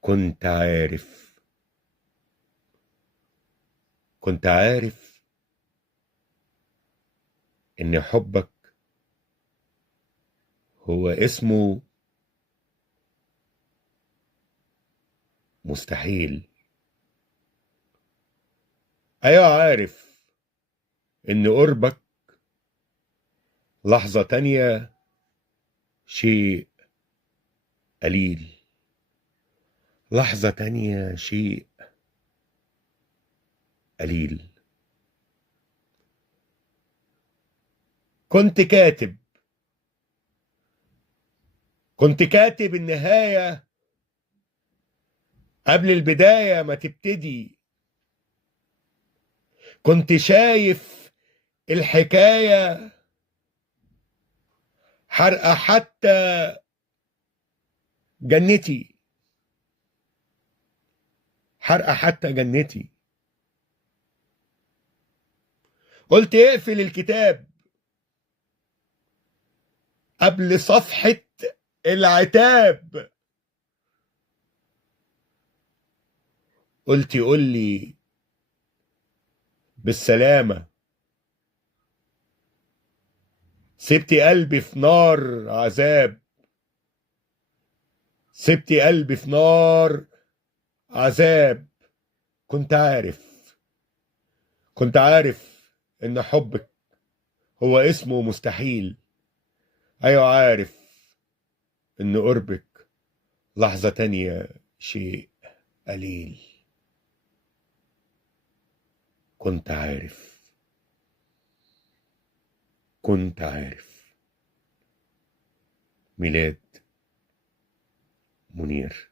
كنت عارف إن حبك هو اسمه مستحيل. أيوة، عارف إن قربك لحظة تانية شيء قليل. لحظة تانية شيء قليل. كنت كاتب كنت كاتب النهاية قبل البداية ما تبتدي. كنت شايف الحكاية حرقة حتى جنتي. حرقة حتى جنتي. قلت اقفل الكتاب قبل صفحة العتاب. قلت قول لي بالسلامة. سبتي قلبي في نار عذاب. سبتي قلبي في نار عذاب. كنت عارف كنت عارف ان حبك هو اسمه مستحيل. ايوه، عارف ان قربك لحظة تانية شيء قليل. كنت عارف كنت عارف. ميلاد منير.